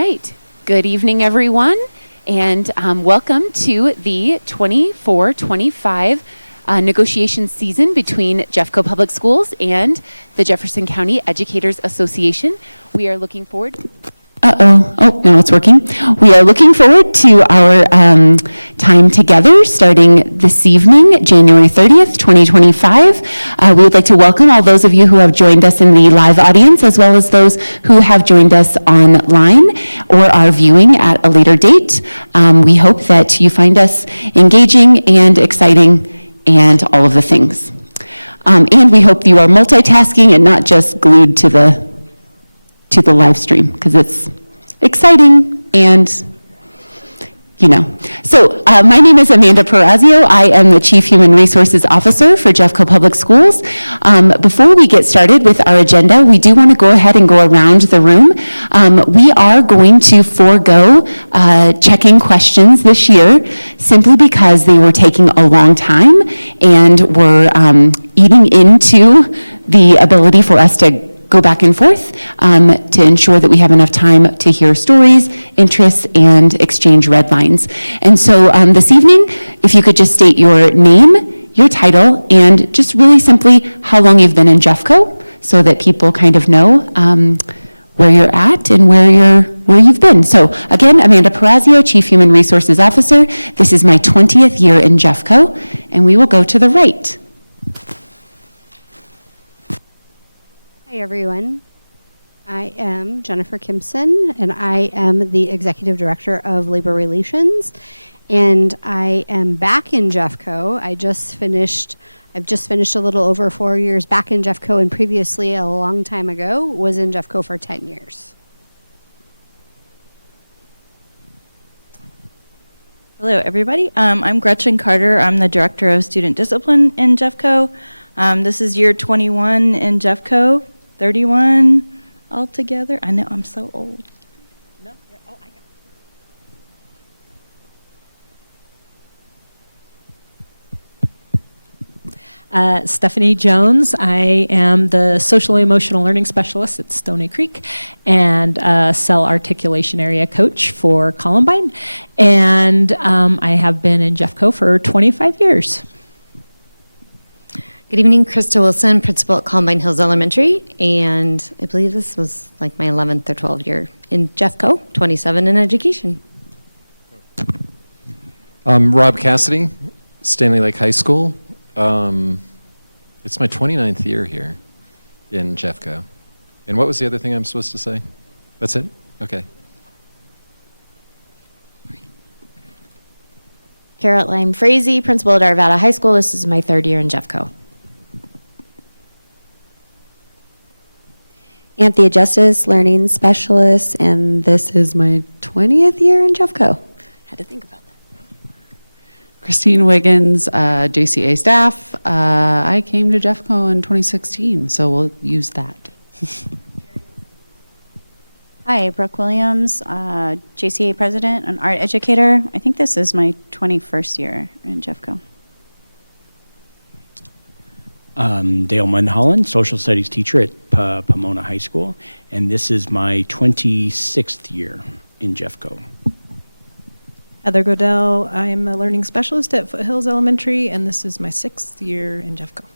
right. Good evening, everyone, and welcome to the 24-25 negotiation season between Jeffco Public Schools and the Jefferson County Educators Association. We are looking forward. Oh, now it's working. We are looking forward to our time together starting this evening, January 30th, 2025. We would like to welcome all those of you who have joined us in the live audience, as well as those who have joined us online or are viewing at a later date. We hope that you find us engaging and exciting and all of the things. And we hope you are multitasking and not just glued to the live stream, because it's exciting and, you know. So my name is Amanda Perazio. I am the Chief Human Resources Officer for Jeffco Public Schools. Before we get started with our agenda, we do want to go ahead and go around the room. We are going to forego checking questions this year simply because they were taking a long time and were eating into the ability for us to go back and forth to ensure that we have enough time to hear stories, interests, and exchange red lines. And so this evening, if you could just state your name, your title, and just really simply how long you've been in Jeffco, so that people kind of know where you're at and where you've been. So again, Amanda Perazio, Chief Human Resources Officer. This is my 20th year in Jeffco, and we will go to the right. Hi everyone, I am Jennifer Kimpson and I am the Executive Director of Labor Relations, and I am back in Jeffco. I've just finished a little over 4 years back in Jeffco, and previously a long time ago was in Jeffco for 10 years. Hello everybody, I'm Gretchen Carter. I'm the Director of Student Discipline in Jeffco. This is year 21 in Jeffco. 31 altogether. I know, I'm so old. No, I got it. Stephanie Jones. I am the Social Emotional Learning Specialist at Stony Creek and cell articulation area coach for Columbine. And I have been in Jeffco for 25 years. Good evening, Krista Wilson, principal at Columbine Hills Elementary, and I believe this was like my 11th or 12th year in Jeffco, 27 in education. Rob Cassidy, Stanley Lake High School. It's my 29th year here in Jeffco. And what was the other thing I'm supposed to say? That's it? Okay. Caroline Frazee, principal at Arvada High School. This is my 3rd year in Jeffco. Anthea Justice, Learning Specialist, and this is my 20th year in Jeffco. Had to think about that. Christine Wiggins, JCA staff. I came to Jeffco in 2016, so we'll use that. Hi, Brooke Williams, JCA president and art educator. I think this is my 21st year in Jeffco. Dale Mulholland, social studies teacher at Pomona High School, and this is my 26th year in Jeffco. Heather Godell, I'm a learning specialist at Foothills Elementary, and this is my 6th year in Jeffco.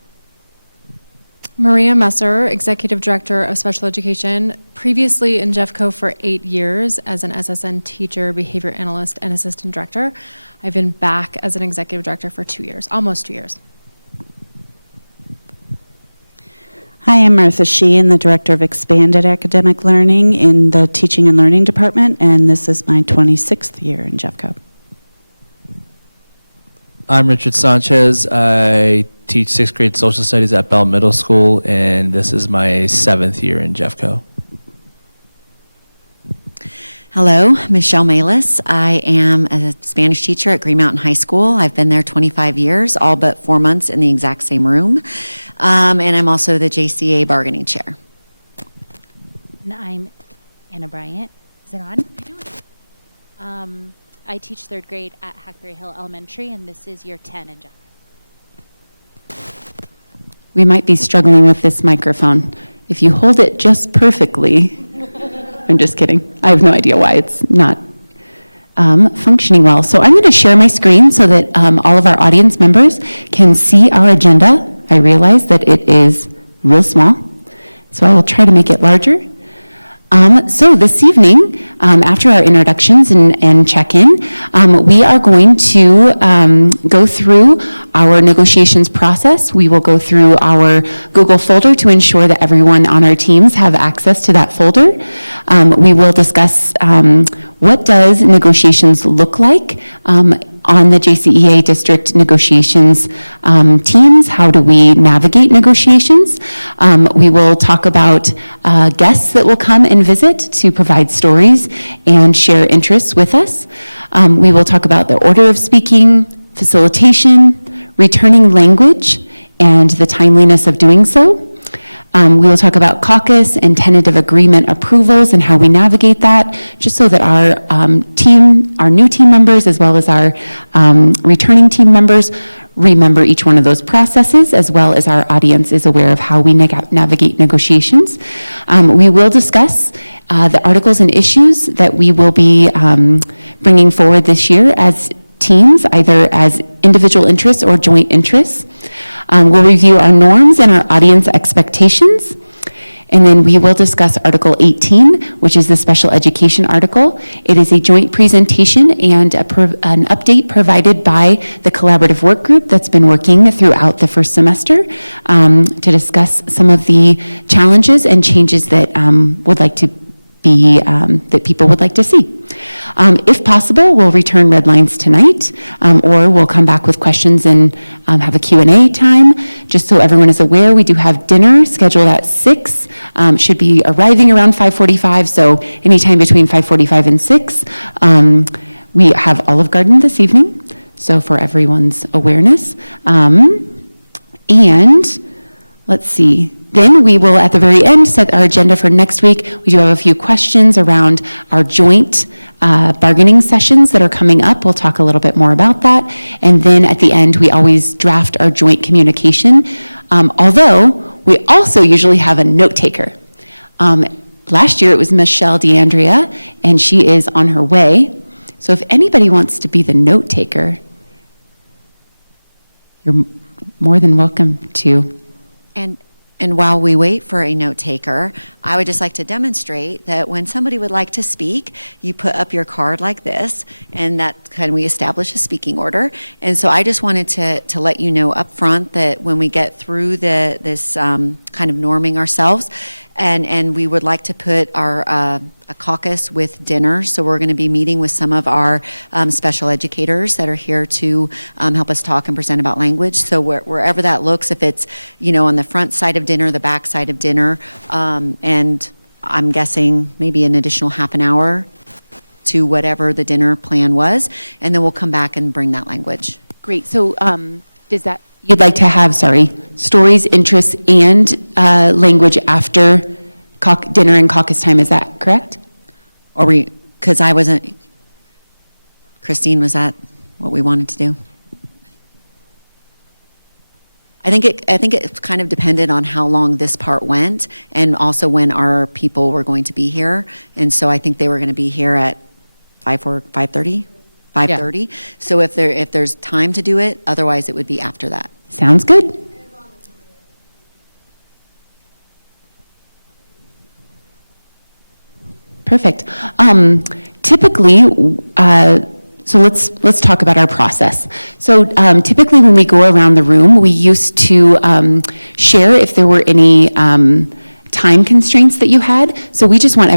Maria Messer, Executive Director of Special Education, previously in Jeffco for 8 years as an SSN teacher, behavior analyst, and assistant director. I've been back as an executive director for 2 years, almost 2 years. Hi, I'm Martha Sheehan, the Director of Expanded Academic Learning in the Teaching and Learning Department, and this is my 26th year in Jeffco. I'm Richard Sanchez. I teach 6th grade social studies at Bell Middle School, and this is my 7th year in Jeffco. Hello, Michelle Malis. I am a Spanish teacher at Green Mountain High School. I've been there 25 years, all but 4 months in the exact same room. And I'm also the JCA bargaining chair. And I'm Anna Bryant. Is it on? I teach 3rd grade at Hackberry Hill Elementary, and this is year 10 in Jeffco. We might be struggling with this microphone. If you hold it just perfectly, I'm just kidding. I have no idea why it's not functioning well. So I'm going to share my screen so that all of our audience members can see our agenda. I realize that it is real small, so I will try to make it larger. So this evening, after our introductions and check-in, we are going to go through our negotiations process. We will go through our Google folder to ensure that everyone on our teams have access to that folder. We will discuss what does negotiations look like on the JCEA district negotiations teams. How do we navigate negotiations? We will talk about guests that will come and visit to provide stories and share interests with us. We will talk about the order of speaking, facilitation, returning language, and the timeliness of doing so. We will talk about caucus and tentative agreement approvals and how we navigate that, just so that our new team members, as well as our returning team members, remember each one of those processes, as well as our audience is aware of how we navigate negotiations. We will discuss the articles and issues that we will be bringing forward this year as teams, either as individual interests or joint interests. We'll review our norms and our audience expectations. And then we will discuss Article 18, which is the special education article. It is a joint presentation and an update provided by the collaborative work group that's been working throughout the first semester to discuss some of the challenges and changes that that people would like to see. If possible, we'll return red lines tonight, or we'll come back with questions and have a Q&A time. Just so everyone is aware, we do have dinner scheduled at 6. Should be arriving around 5:45, so anytime between 5:45 and 6. We have Olive Garden this evening, so for everyone's awareness. And let's see. Then we will, at the very end, set our agenda for next week. We do have a few questions around our joint bargaining sessions that are coming up. We'll talk a little bit more about that. And then at the end, we always draft our joint communication, although we also usually have a note taker. Last year, it was Michelle DeAndrea, and she is on her way. So if anybody wants to be the note taker, you're more than welcome to. And while we wait for a note taker, I would just like to demonstrate that when somebody would like to speak, you put up your card like this, and that we establish a speaking order. And so I just wanted to let you know up front that when we get through this kind of norming ourselves, and we would like to put our a caucus with dinner. So we're going to be meeting with some of our special educators that are here to help us talk and present about language. So wherever that looks, if it's on the front side of dinner, the back side of dinner, and I'm guessing maybe an additional half an hour to whatever the dinner plan was, and then we'll come back and bring that language. Great. So does that? You'd like to have, stories, interests, and language after dinner and caucus time, is that correct? Or because I wasn't, Christine, was that what we wanted to do? I think it kind of depended on how long this part went, and also when our people were going to be here. And so I think they were going to be here at 5:30. Yeah. So if there's time to do it, otherwise it would be after that. Sounds good. Perfect. Typically, so let's talk about our process. So typically when we go around the room, we used to share if there were any time constraints that you had. So we just want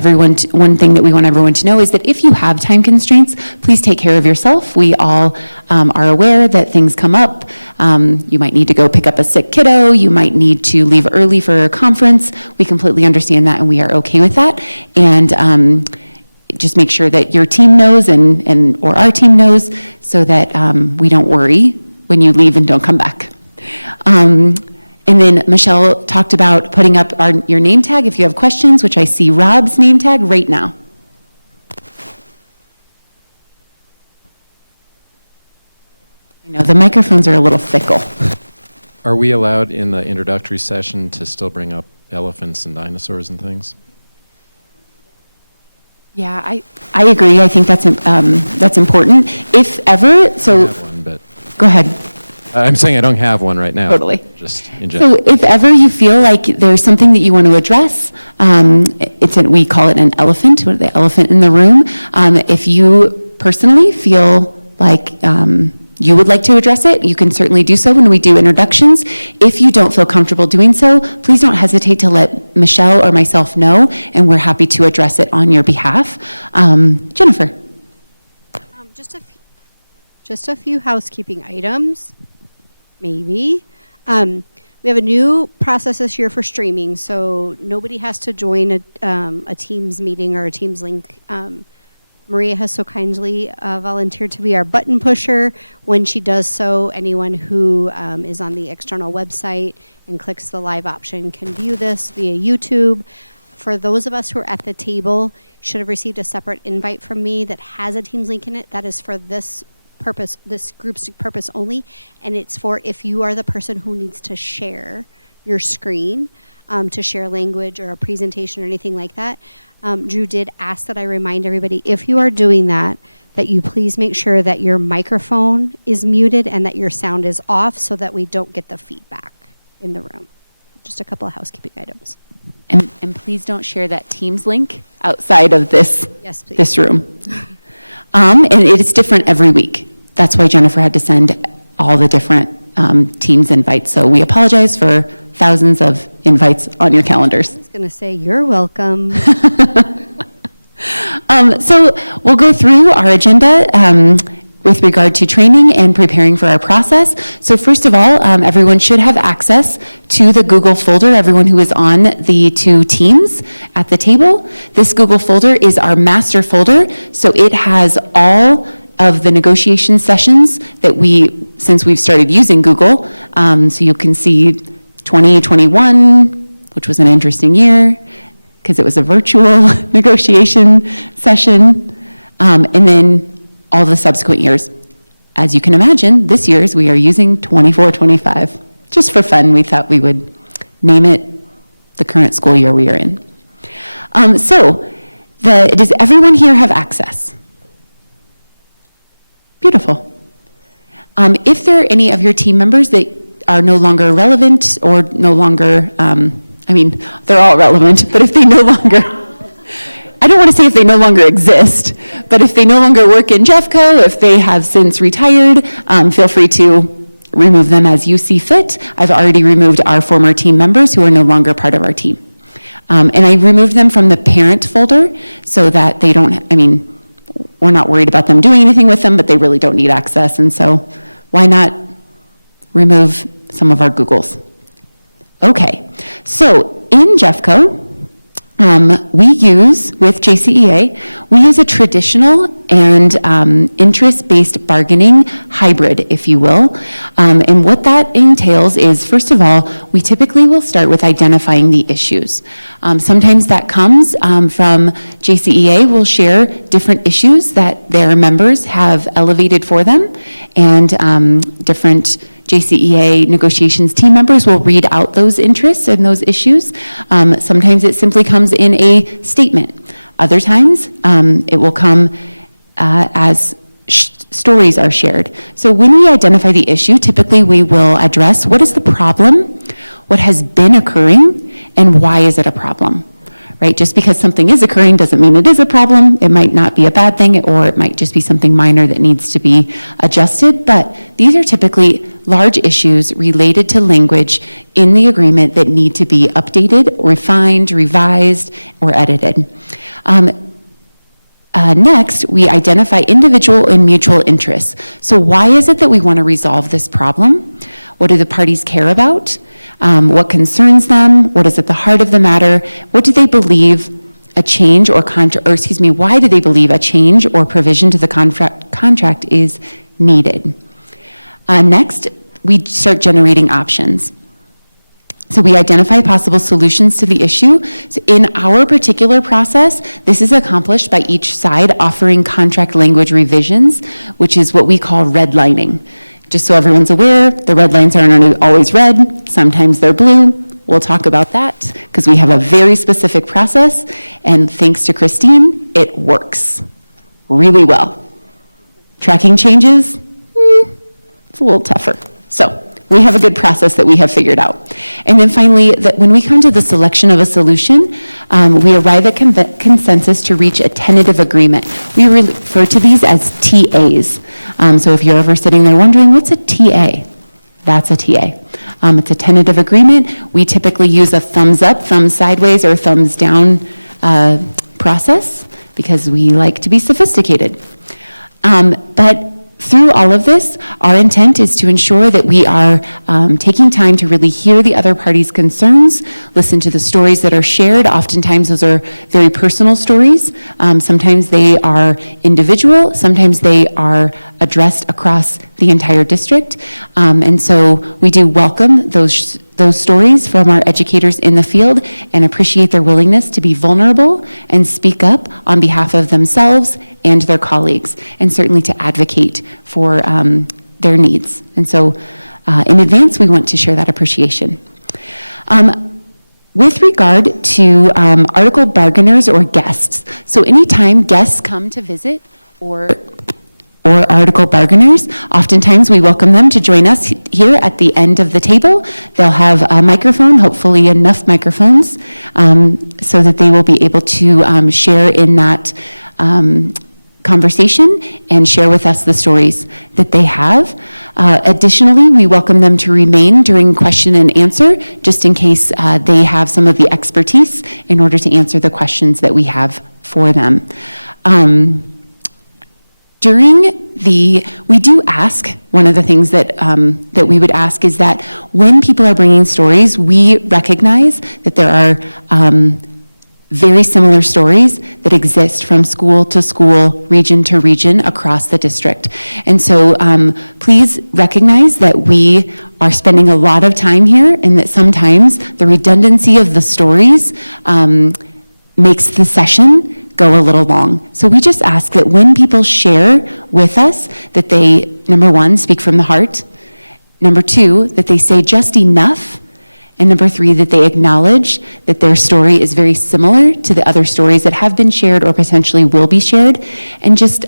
one thing that we want everyone to know is that if you have time constraints, please take care of yourself. We all are aware that things come up. You might need to go pick up a sick kiddo. You might need to leave early for a conference. We completely understand that, and we are okay with that. And just make sure that your team knows or our team knows, so that we don't worry when you leave and don't come back. And then Michelle talked about putting up your name tag if you have questions, which I see Rob's name tag right now. I know the microphones are a little fickle. Are we allowed in the introductory session to still bring up elephants and dinosaurs and things? Yeah, I agree. I think that's important. If ever, I so, have one, but go ahead. I'm saying I don't have one right now. Totally. Just in general. So if ever you feel like there's something that you want to address, we call it an elephant, or the elephant in the room. If you personally feel like you would like to address it, you can certainly do so when we do introductions. If you don't feel comfortable doing so, please don't hesitate to let Michelle or myself know, and we're happy to address it on your behalf. Jennifer. Just a few housekeeping items, maybe. We have a new process this year for streaming, so nobody has to join a Teams meeting or a Teams link. Maria has so kindly volunteered to be our button pusher. When she does so, anyone who is on the external website and clicks the live option can view this via YouTube. For those of us who are at the table, should have received a separate invite from me that has a Teams link in it. That is for this purpose, this group's purpose only, and it's for if you are the person who needs to share your screen, to share language or a presentation or anything like that. Drew did ask that I remind everybody, if you are doing that, that you please make sure that your microphone is muted and that your sound is off so that we don't get the feedback in the room. Just a couple of housekeeping items. And please don't share that Teams link outside of this, Yes, please. this room. And it is different every week. That's why Jennifer had to send all the different Teams invites. So we apologize for thousands of invites on your calendars. I was going to say, you're welcome. So we'll go through our agenda with regard to training and preparing for our process. So first of all, everyone should have access to the Google folder, everyone who is on the two teams at the table. This Google folder is our master folder, so it has all of the negotiation sessions that since we've started using Google. So you can see 2021, which was an interesting year, because it was a virtual negotiation session, and then all the subsequent years. As you can imagine, this year's we are using 24-25. Just for fun, we thought we would name it the current school year we are in. Does everyone here have access? Beautiful. If there are any of your team members that are no longer relevant or no longer, they're all relevant, but if they no longer, I don't want to say if they no longer exist, but if they no longer work in Jeffco, if they have since retired, feel free to remove them as you see fit. I've already removed our former team members who are no longer part of our team. And I removed them from the parent folder so that they don't, we're not worried about them doing anything with them, but they really don't need access. And so why not remove some of our Googles? Okay, so in Jeffco, we use, with JCEA, we use a traditional and interest-based bargaining hybrid, if you will. And what that entails is, first of all, we typically will start with identifying the issues. Sometimes that comes from JCEA will share different issues that their members have elevated for them, and different JCEA negotiations team members will read out those interests and those issues. Sometimes it simply comes in a statement. Other times, it will come as stories are shared. So when we identify the issue, typically we will address what is the problem, what has been occurring, and why is it a problem, right? Just because something is occurring doesn't mean it is a problem. It might not be a bad thing, or it might just be something minor that needs to be adjusted. But these are typically large issues related to language in the agreement that need to be updated, refined, revised, or edited. Next, we identify individual and mutual interests. So why is it that we want to resolve this problem? What do the parties care about? What concerns them? What is at the heart of the matter? What do they believe a change why do they believe a change or provision to the contract is needed? Next, we start generating options. So we identify possible solutions to the issue. So in our particular process, this is accomplished by each side offering contract language revisions, which is what we call redlining. Just so everyone's aware, the red lines aren't always red. Sometimes they're blue. we'll talk about that because we have a very specific process, and thanks to Christine, it works really well. Tracking changes, it's a little tougher. So we have a good process that we have figured out. And then finally, that when we come to the selection of a solution, we arrive at consensus to reach a tentative agreement. We refer to these as TAs. So if you're ever sitting there wondering, what's a TA? That's a TA. It's a tentative agreement. We typically use a thumbs up, thumbs sideways, or thumbs down process because we like to be sophisticated. But through all of this, our intent is to ensure that we are taking time to really hear the other party's concerns, listen to the stories that are shared. Oftentimes those are very personal stories. Sometimes they are individual, sometimes they are addressed across the entire district. And so we do welcome those stories from our educators in the field and appreciate their willingness to be vulnerable and speak up on behalf of themselves and their colleagues, and certainly to advocate for their needs. And so in advance, we want to share that appreciation. With regard to article bargainers or guests, so anytime guests come to visit or article bargainers, oftentimes we welcome them to join us here at the end of the table. They'll have a microphone, hopefully enough microphones, so that they will be able to share in that conversation and share with us the stories that they have. Additionally, we welcome them to remain during question and answer, just in case they have some of the expertise in order to answer the questions that we have for them. We do ask, one of the things that we would ask is that when people are bringing stories, we recognize that there are very similar stories that exist from school to school, region to region across the district. And so please recognize that we are spending a lot of time here and that sometimes the redundancy of the stories makes the session go a little long. So we just ask that when people share with us that they, number one, speak from the heart, number two, that they say just enough, and number three, that they acknowledge that their story is very similar to the other stories that have been shared or potentially will be shared, and just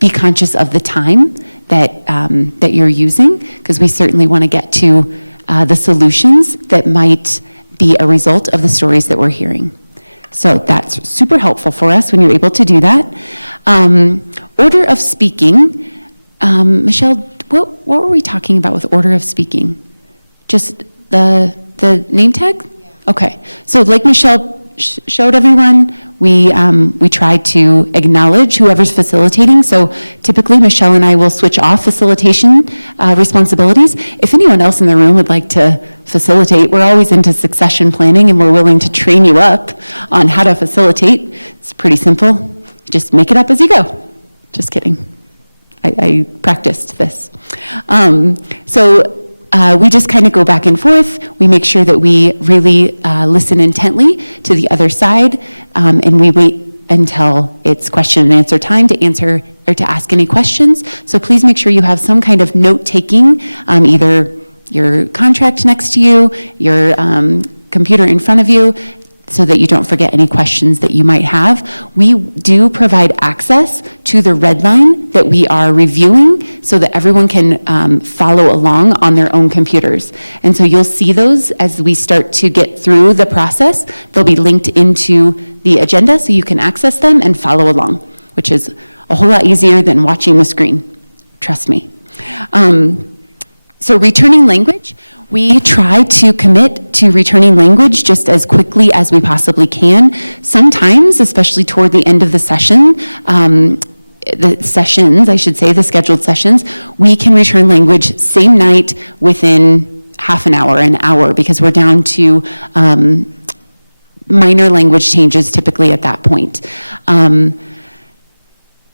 be conscious of the time that you're using, because we certainly want to get to the solutions that might be a result of the stories that we're hearing. So that's super helpful for us when you're able to do that. Order of speaking. Michelle, what were we talking about with order of speaking? Just the name tag? Yeah. Okay. So like Michelle showed everyone, we try to acknowledge whoever's facilitating. So typically Michelle and I will switch off facilitation responsibilities. If anyone else in the room would like to facilitate, we're always into succession planning and we're willing to train you up on how to facilitate. It's pretty simple. Just make it up as you go. Just kidding. I practiced this. We just kind of go back and forth. We make sure that we really listen intently to the other side, and we wait until it's question and answer time to answer or to ask any questions. So please make sure you have some kind of note-taking, either your contract next to you, your computer in front of you, so that you don't forget any questions that you might have. We do provide access to the red line that we are reviewing so that everyone can follow along on their own computers. And so you'll see those as we start to get through the process. They'll be linked into the agenda so you can access them and follow along, which is a whole lot easier than watching the screen. Trust me. So returning language, we try to commit to returning language just as quickly as we possibly can. Sometimes, especially toward the end of the session, the scheduled sessions, we can return language same night within half an hour, because we're down to minor language changes typically at that point.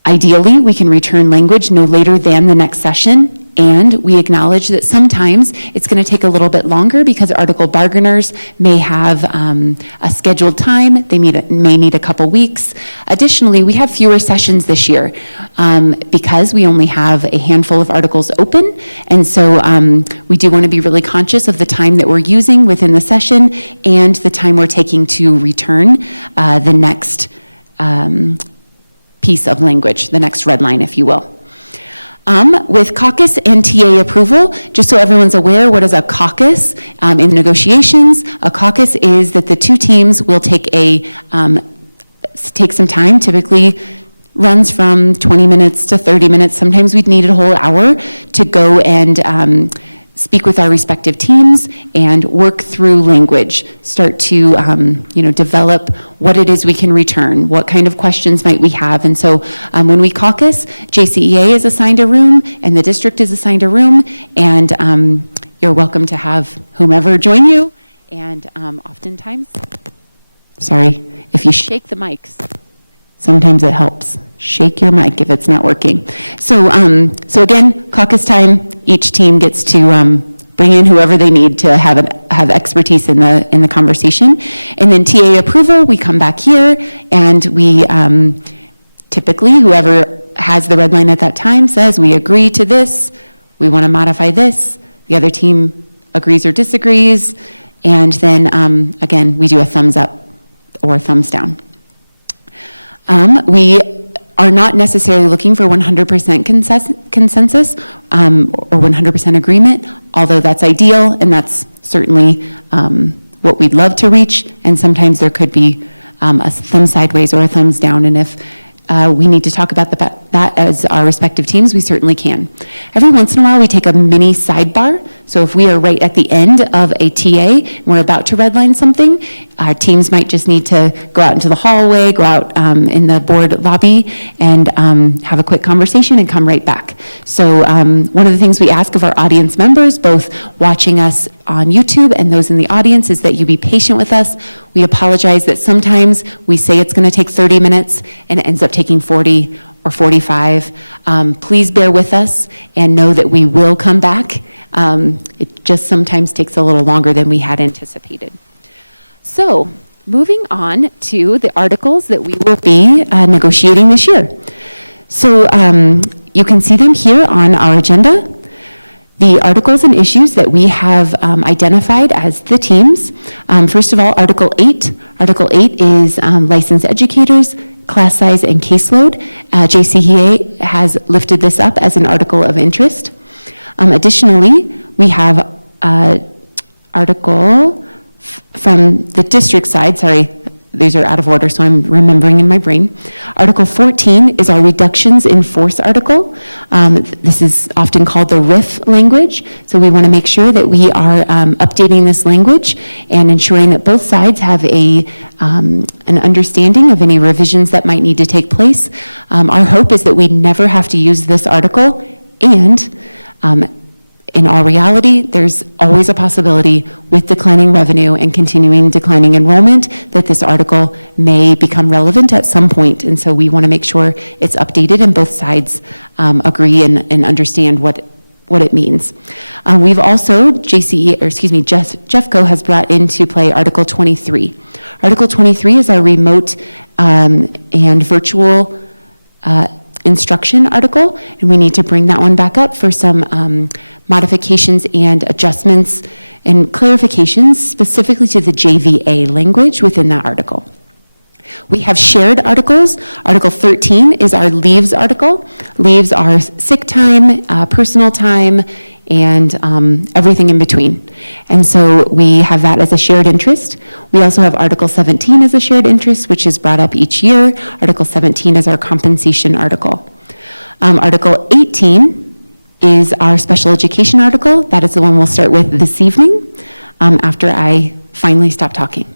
Ideally, we can return language no later than the next session. And we acknowledge that sometimes it's going to take a little bit longer because article bargainers may have a scheduled time. They may need a couple weeks. Additionally, we have fewer sessions this year because we only have a handful of articles open. And so we do want to be really conscious of the time that we're using within the session and the time we're taking to return the next piece of language, the next red line, if you will. With caucus and TA approval, just so everyone's aware, what is a caucus in negotiations? A caucus is that the two teams will take some time, typically runs from 20 minutes to 30 minutes. Sometimes we'd need a whole hour to go and speak with our respective teams and work through language, start to develop what it is we can return, what kind of questions might we have. And so when we caucus, JCEA is assigned a room and the district is assigned a room, and you're welcome to have whomever join you. And oftentimes, sorry, if you shake the mics, sometimes it helps. Shake your mic if it's not working. So again, caucus time, each team gets to bring in whoever they need to have expertise in the conversation. And then TA approval, we come back here and we typically, whoever has the red line at that time says, we agree to this, we want to modify this, the other team agrees or disagrees, and then again, we do a thumbs up or a thumbs down. We are not necessarily looking for 100% consensus or 100% agreement, although that's ideal and that's certainly what we'd love to reach. And sometimes there could be a thumb sideways or a thumbs down. And if we need to talk about that as our respective teams, we certainly can. Every once in a while, we take a mini sidebar. So if we are right at the end of a TA and we're about to redline something, our teams might just need to go out into the hallway, go out in the board lobby and have a quick conversation and come right back. So one of the things we ask of our audience members, both watching us on YouTube and those in the audience, is that you be patient with us. We apologize that sometimes we say it's going to take 30 minutes and it ends up taking 40 or 45. Please bear with us and know that we will come back. It just sometimes takes a little longer than we had anticipated. So, moving on to the articles that we will be negotiating this year. So, you can see them here on our agenda. The articles and issues that we have identified as the teams. First of all, Article 8. Article 8 is licensed educators, class size, and caseload. JCEA has lifted this up as an article of interest. Additionally, we have article from the district side, sorry, these are out of order, so I'm remembering in my brain. Article 14 is our reductions in force article. This is often called the RIF language, so we want to make sure that we are updating this language and ensuring that both sides have an understanding of any revisions that might need to take place. Our hope is that we never have to use this article, and in all reality, there's always a possibility with declining revenue and continuing declining enrollment that this article may become relevant at some point. And so we want to make sure it's updated and both sides agree and understand what it means. We've also, Jeffco has brought into play Article 23. Article 23 is our remote and virtual instruction article, and we need to bring that one back up for some modifications and adjustments and clarifications specifically to the JVA language within that article. We have shared articles. Article 13 is our leaves article. Leaves are sick time, personal time, and everything in between. And so we have that as a shared interest. We also have Article 17 as a shared interest, which is brought up each year. Article 17 is our compensation article. Article 18 is our special education article. That is the one we'll start with this evening after I finally stop talking.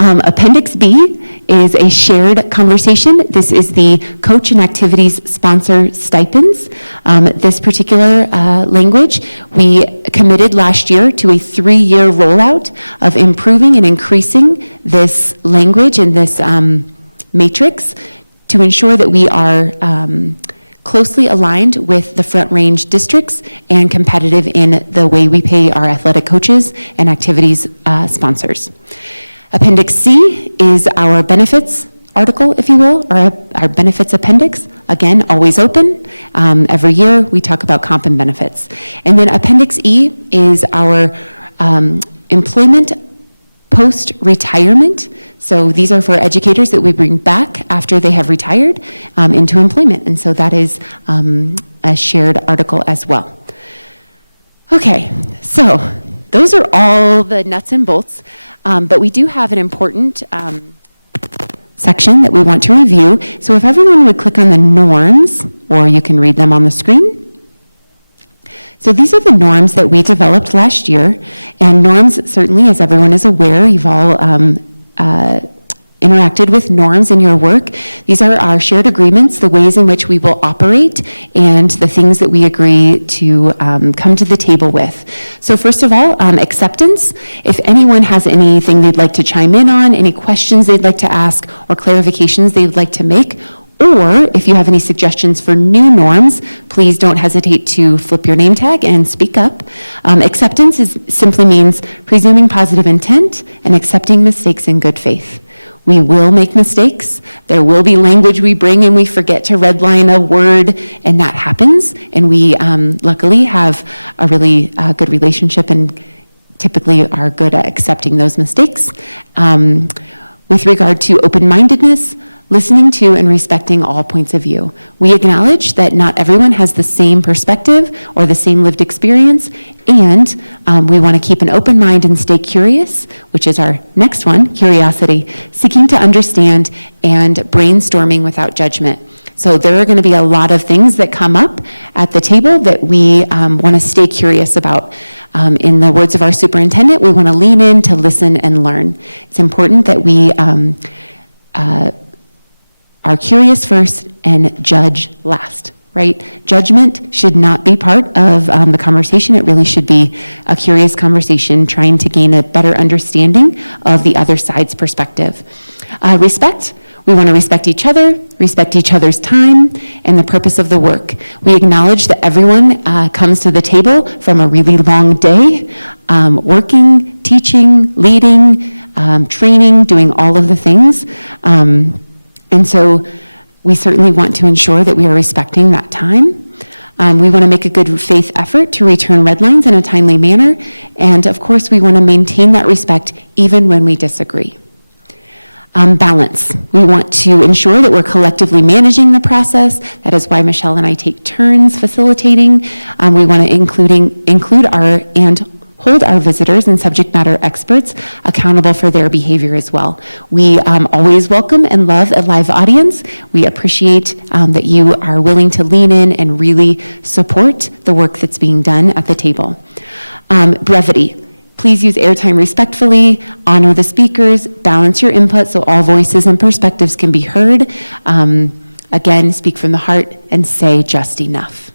Appendix B is a shared conversation. This is the coach and activities sponsor stipends. This particular language, we committed last year to a 3-year rollout of improving and increasing this language and this matrix to ensure that we are closely aligned with the Front Range districts and competitive in the way we pay our athletic coaches and activities sponsors. Appendix C is our benefits article, if you will, or our benefits appendix. Again, always open. Every year we talk about comp and benefits. And then Appendix E is our employment post-retirement. So these are for educators that we bring back after they have retired into employment. And so that is a shared article as well. Okay, so those are all the nuts and bolts, but we do have an important section that we want to review. So if everyone would click on the norms, or you can read them on the screen. So these are the norms that we developed last year, and norms, certainly, as everyone is aware, you've all interacted with norms in your work. These are our shared agreements, the ways in which we will operate, and the things that we agree to come to the table with. So first of all, acceptance. If anyone has anything they'd like to chime in on, any questions they'd like to ask, or clarifications they'd like to make, or if you have any suggestions for new norms, please don't hesitate to flip your name tag and speak up. Acceptance simply means presuming positive intent and accepting mistakes in good faith. We will make mistakes. There will be language we bring and we forget to redline a word, and that happens. And we luckily have a really good relationship and typically are good at accepting those mistakes. With regard to open-mindedness, listening to and respecting all points of view. We acknowledge that not everyone has the same perspective or the same lived experience, and we want to keep an open mind and stay curious, which is our next one, curiosity, seeking to understand and brainstorming without judgment. So there are going to be a lot of things that come up at the table that we want to stay curious about. In the words of our superintendent, we want to lean in to listen and learn. It's important that we are curious first and judge last, right? Judgment should not be part of the conversation. It really should be a curious conversation trying to gain a better understanding of the other side's perspective. Respect. We want to respect each other's time, and the purpose of the work. We acknowledge that everyone comes to the table from a really long day, working, teaching, leading, training, doing all of the things. And so we certainly want to ensure that we are respecting that time. We want to make a good faith effort to return red lines in a timely manner. And of course, we want to maintain that respect even when we disagree. Balance. We want to ensure that we're collectively managing the process. That is why Michelle and I take turns facilitating. We want to include and hold our visitors and subject matter experts accountable for their behavior as well. We always welcome and love a live audience. We appreciate that you are willing to lean in and really support the work that's being done at the table. Brevity. Please use airtime respectfully, honor the speakers, balance your input so all voices and perspectives can be heard. Again, speak from the heart and say just enough.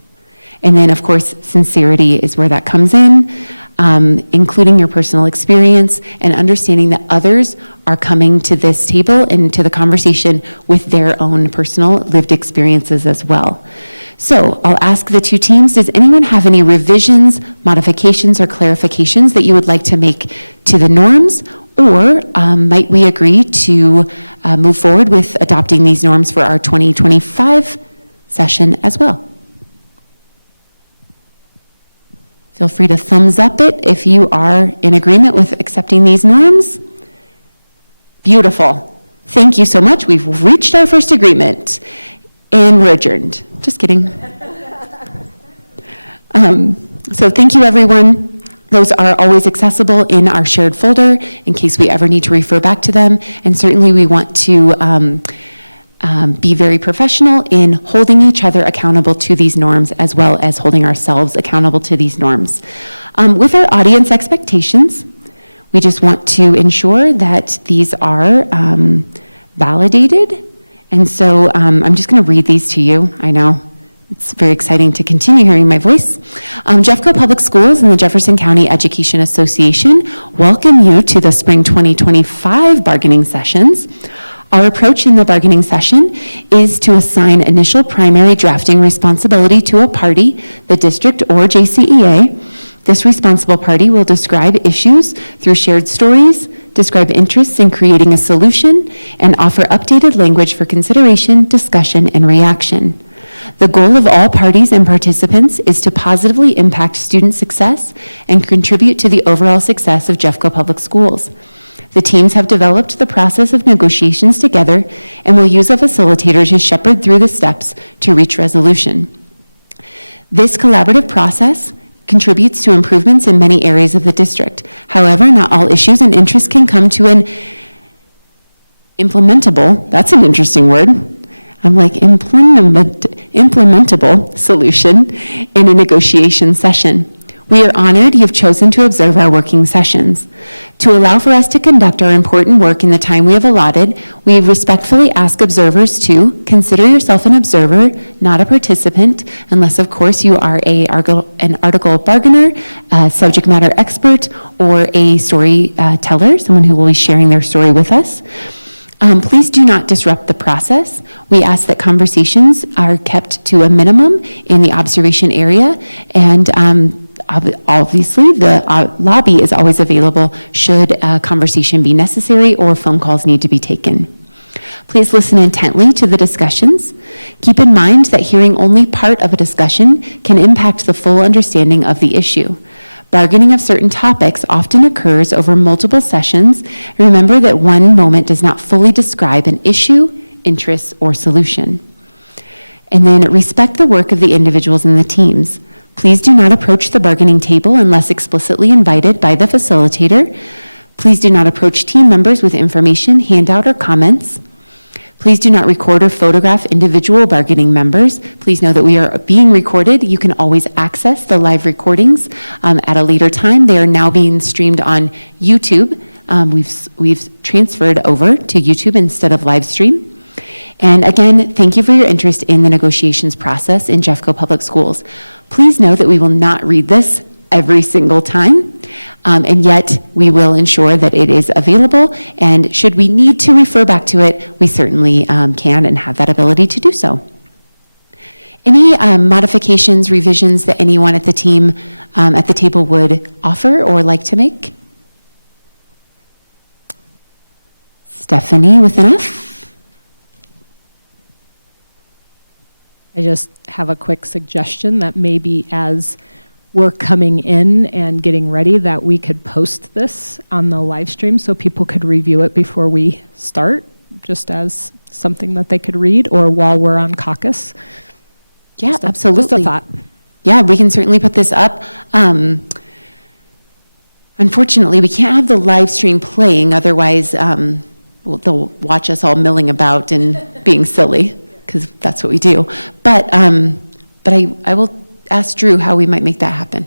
And then, of course, sincerity is where that comes in. Including your personal experience and understanding that others are coming to this table and to the conversation with their own personal lived experiences as well. So I'll ask the two teams, does anyone have any revisions, modifications, or clarifications that you would like to make to the norms? Or might we agree to move forward with adopting these norms for our 2025 session as well? Feel free to thumbs up it if you are in agreement with accepting these norms. Beautiful. Thank you so much. We've reached our first agreement and we're adjourned. Just kidding. So thank you, everyone. Those are always accessible in our shared folder in case we ever need to refer back to them. And certainly we want to be very professional in holding each other accountable to these norms as well as holding ourselves accountable to these norms. With our audience expectations, we just want to ensure that these are validated. And so I'm just going to read these to you. I know it's very exciting to continue hearing my voice. Jeffco Public Schools and the Jefferson County Education Association welcome you to the Spring 2025 bargaining sessions. Our approach in the bargaining session is to assign initial primary drafting responsibility to a party, the district or JCEA. This responsible party will describe issues through shared stories, describe interests in creating a solution, and offer updated language for consideration, discussion, and reaction. The goal of all parties and participants is to positively impact student success and contribute to the overall success of Jeffco Public Schools. The teams have developed the process of negotiations together and will use a facilitator to shepherd through the steps to reach resolution. This collaborative process contributes to improvements in many areas of the district. However, not all issues and interests can come to an implementable, that's an interesting word. I'm like, implementable solution in a negotiation session. We are honored you have chosen to observe our working sessions. To allow for us to conduct our important work in the time we have allotted, we respectfully ask observers to consider yourself an observer, not a participant, unless, of course, you are an article bargainer, a subject matter expert, or a storyteller, someone who will be sharing their story with us. Please do not disrupt the process. We ask that conversations are kept to a minimum in the observation area, and obviously the lobby is always available should a conversation be necessary or phone calls need to be taken. Please listen intently to the discussions. Keep in mind that hearing only part of a discussion can impact the full understanding of the issue. Bargaining of certain topics often occurs over multiple sessions. Remember that one moment does not fully describe an issue, interest, or solution. And then respect the work of the individuals in the teams. Please do not approach the bargaining table unless explicitly invited by the facilitator. Please do not approach team members with information, handout, or comments. Please do not record or photograph individual bargaining members. Please know that we are being recorded. You can always access the live recordings at a later time. They are now being streamed on YouTube. We've transferred over to YouTube instead of live stream. And again, thank you for your interest in the negotiations process in Jeffco Public Schools. Please know that we will not read this every single time, and yet we will ensure that it is available, and should we need to refer back to it, we certainly can and have that ability to do so. Any modifications, revisions that anyone at the team at the table would offer or like to make? Stephanie with an F? I just have a quick suggestion that maybe as we're coming in and getting ready, that we could post this on the live stream so people could review it before we start, just as something that they could read, or while we're on caucus. Yeah, Just absolutely. Just a thought. Yeah, we can certainly put this up. Unfortunately, we can't have the live stream playing, otherwise they'll watch us all milling about and being silly, because that's what we do. But I will ask Drew how we might make that happen.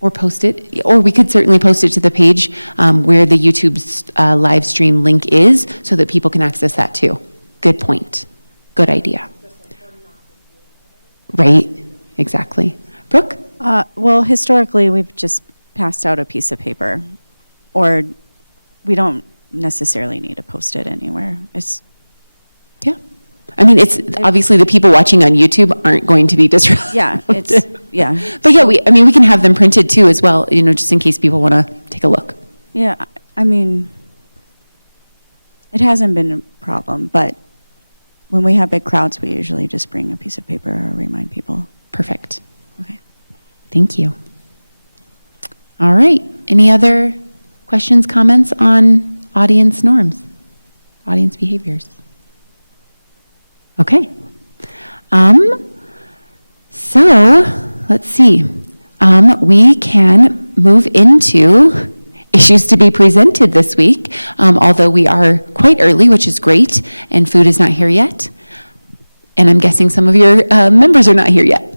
Or post it, or we could certainly post it to the page where the YouTube's live stream link is, so that people can access that too. Good point. Good idea. Right, exactly. Brooke? Well, historically, we've just passed out a piece of paper, or we don't necessarily need to post it anywhere. Yeah. I mean, it's obviously the people watching on YouTube aren't going to be disrupted. Yeah, yeah. But yeah, we can have them printed too as well, just in case people want to take a look. Yeah, I mean, it hasn't been a problem, but when we have big crowds, we usually just bring a piece of paper or remind people. Perfect. Okay. Thank you. All right. Any other questions, comments on audience norms, audience behaviors? Okay. So let's see. We can move into issues to be presented this week, although we are quite early, which is great, and food is not here yet. And I'm guessing some of your members are not here yet.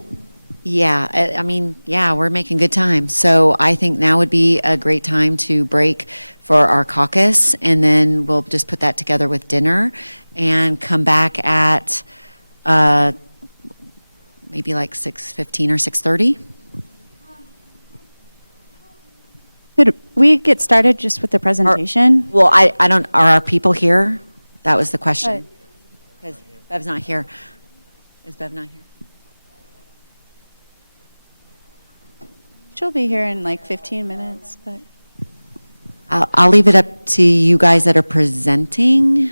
Yeah, I mean, yeah, we're making good time. So I think now would be a great time to break for our caucus, and then we'll just put that together with dinner and come back at maybe like 6:15 or 6:30. Could we get started just with the presentation? Well, I don't, are our people here? That was the question. Because Bev's not here. Is Bev not here? She'll be here in like 15 minutes, but. I'll leave it up to you guys that are presenting.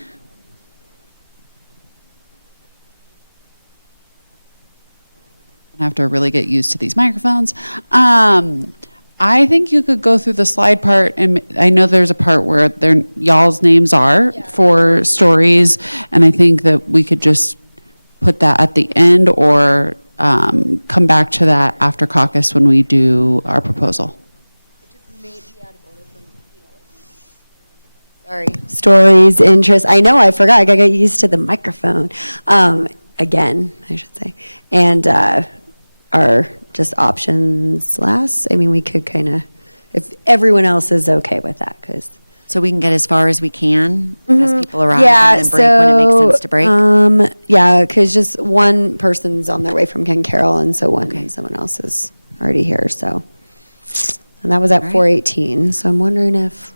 I have to really get used to these microphones. I think you could go through the slide part, and I know there's a part where y'all's names are for stories, and I think that we could just put that at the end or come back to that after caucus when we do our proposal. Sorry. Stories, interests. I know, I forgot. I got to get used to the microphone. Again, I should say. And our just options last. I mean, we could kind of, if everyone else is okay with that, because. So we can get as far as we can as people arrive Yeah, and then break when it makes sense to break. Yeah, because just one person's on their way from Ken Carroll, and so someone else is already here. So, and that was at 4:18. So I'm wondering if.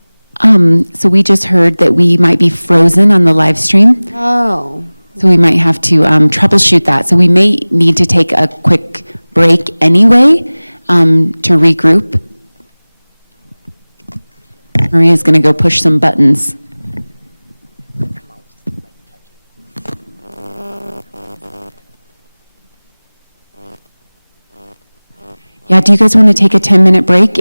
So we just heard that we might be frozen on the live stream. Oh. So we might have to troubleshoot that. So we may need to take a quick break anyway to regroup. Maria's going to go push some buttons. Yeah, do you guys want to take a 10-minute break?